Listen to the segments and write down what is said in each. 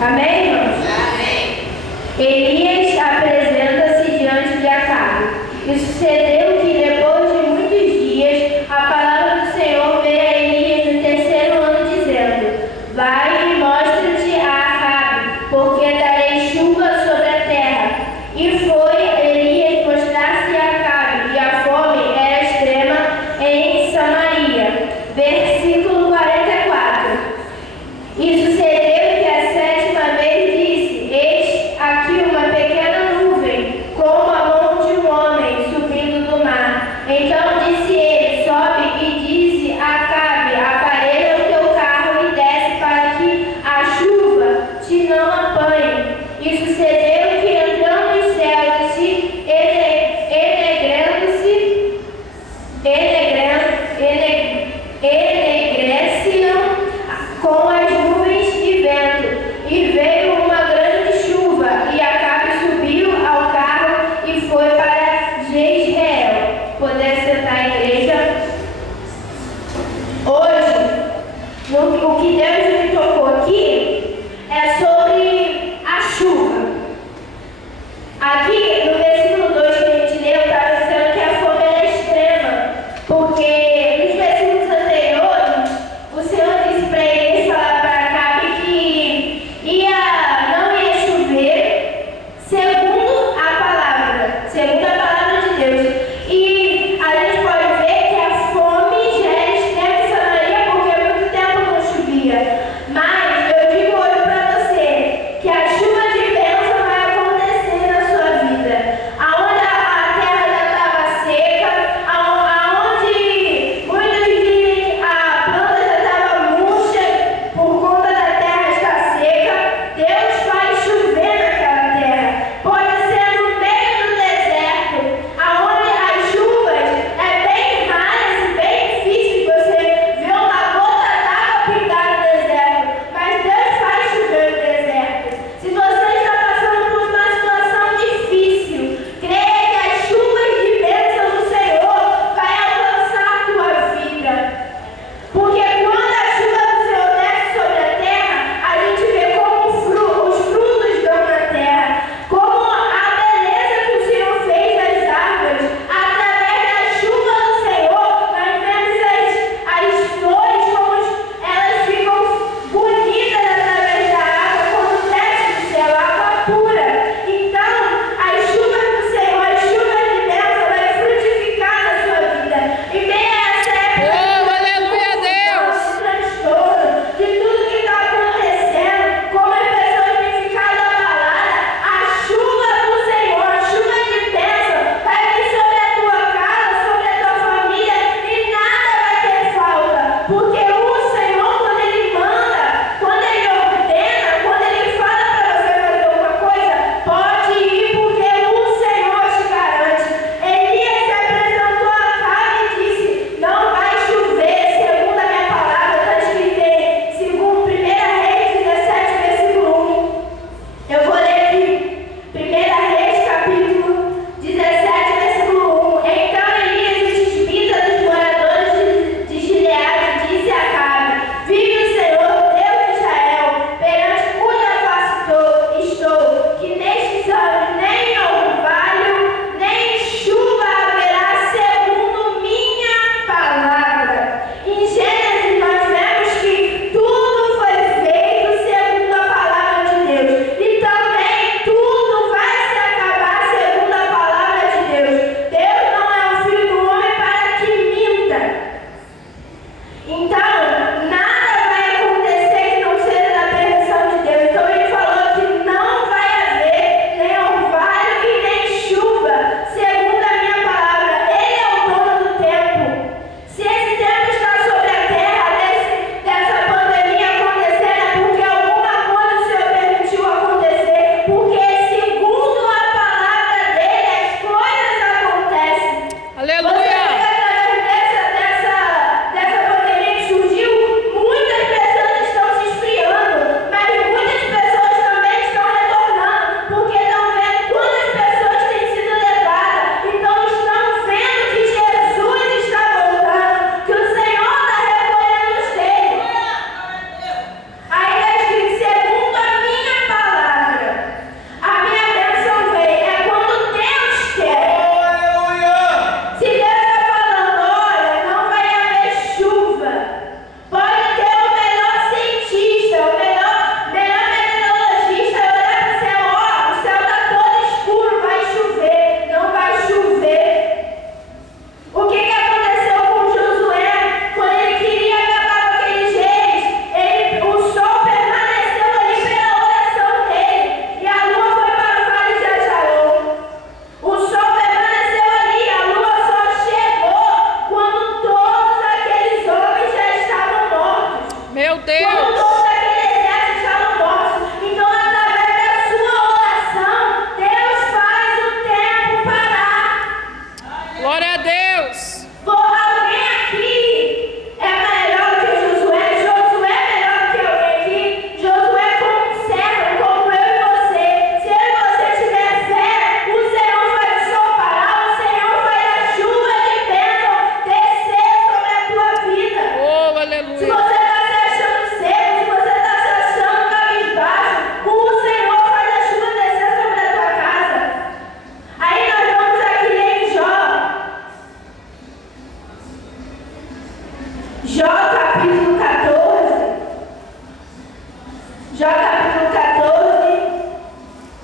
Amém, irmãos? Amém. Elias apresenta-se diante de Acabe. E sucedeu que, depois de muitos dias, a palavra do Senhor veio a Elias no terceiro ano, dizendo: Vai e mostra-te a Acabe, porque darei chuva sobre a terra. E foi Elias mostrar-se a Acabe, e a fome era extrema em Samaria. Versículo 44. E sucedeu que a sétima vez disse: Eis aqui uma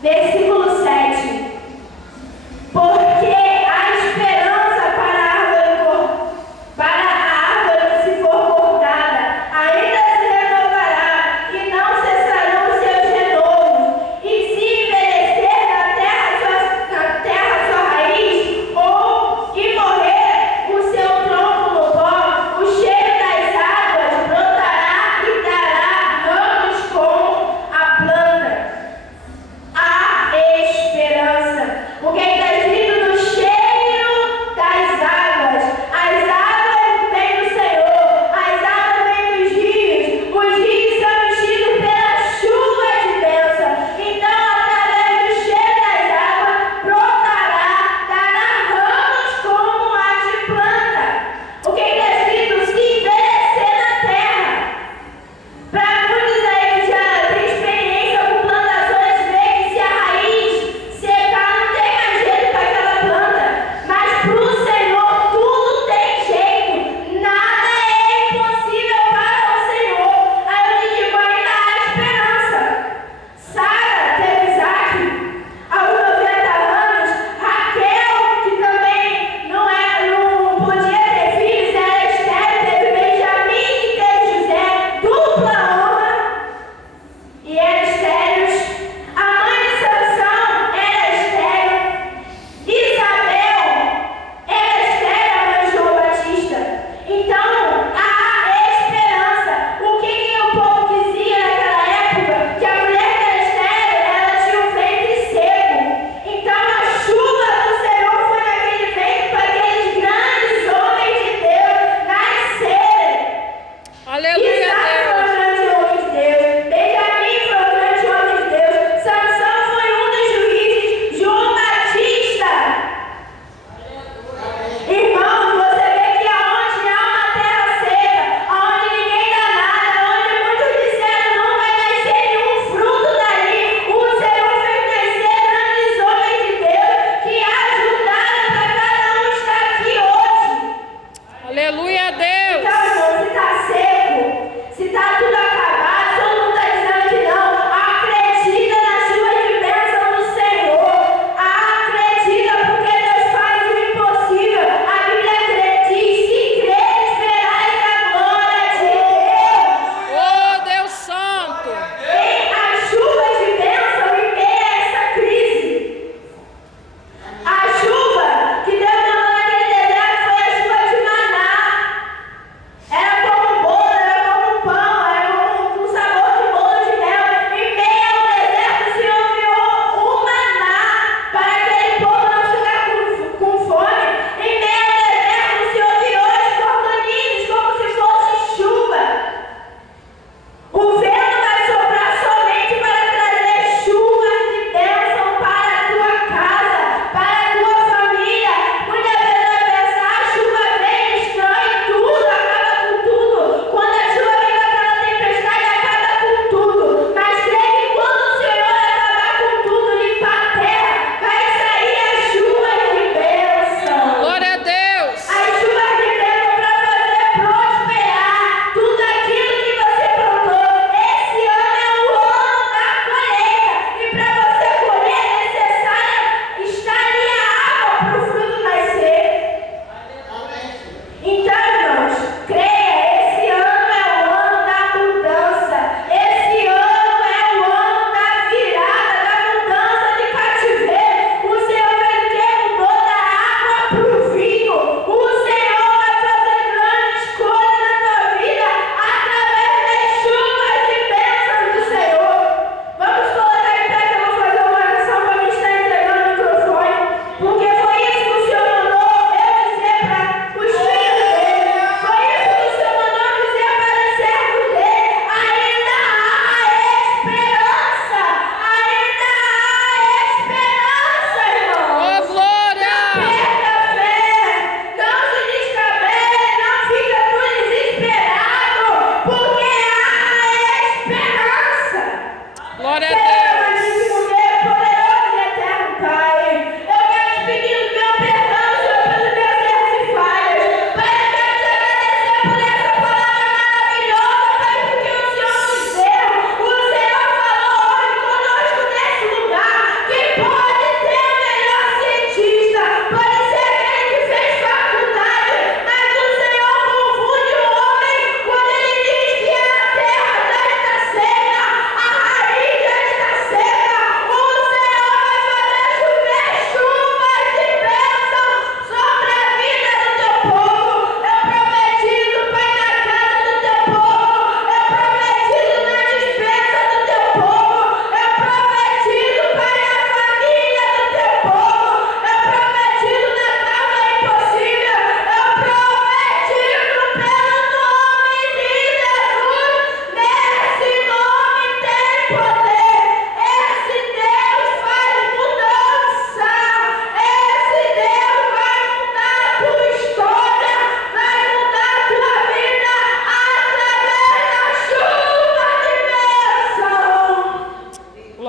Versículo 7. Porque a esperança para a árvore se for cortada, ainda se renovará, e não cessarão os seus renovos. E se envelhecer na terra sua raiz, ou e morrer o seu tronco no pó, o cheiro das águas brotará e dará ramos com a planta. A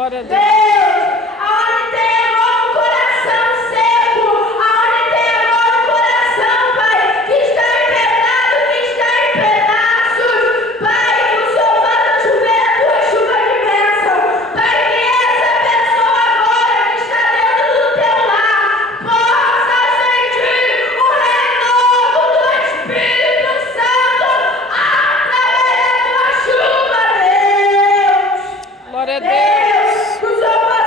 Glória a Deus. Deus, aonde tem agora um coração seco, aonde tem agora um coração, Pai, que está empenado, que está em pedaços, Pai, que o Senhor faça chover a tua chuva de bênção, Pai, que essa pessoa agora que está dentro do teu lar possa sentir o renovo do Espírito Santo através da tua chuva, Deus. Glória a Deus, Deus. o Senhor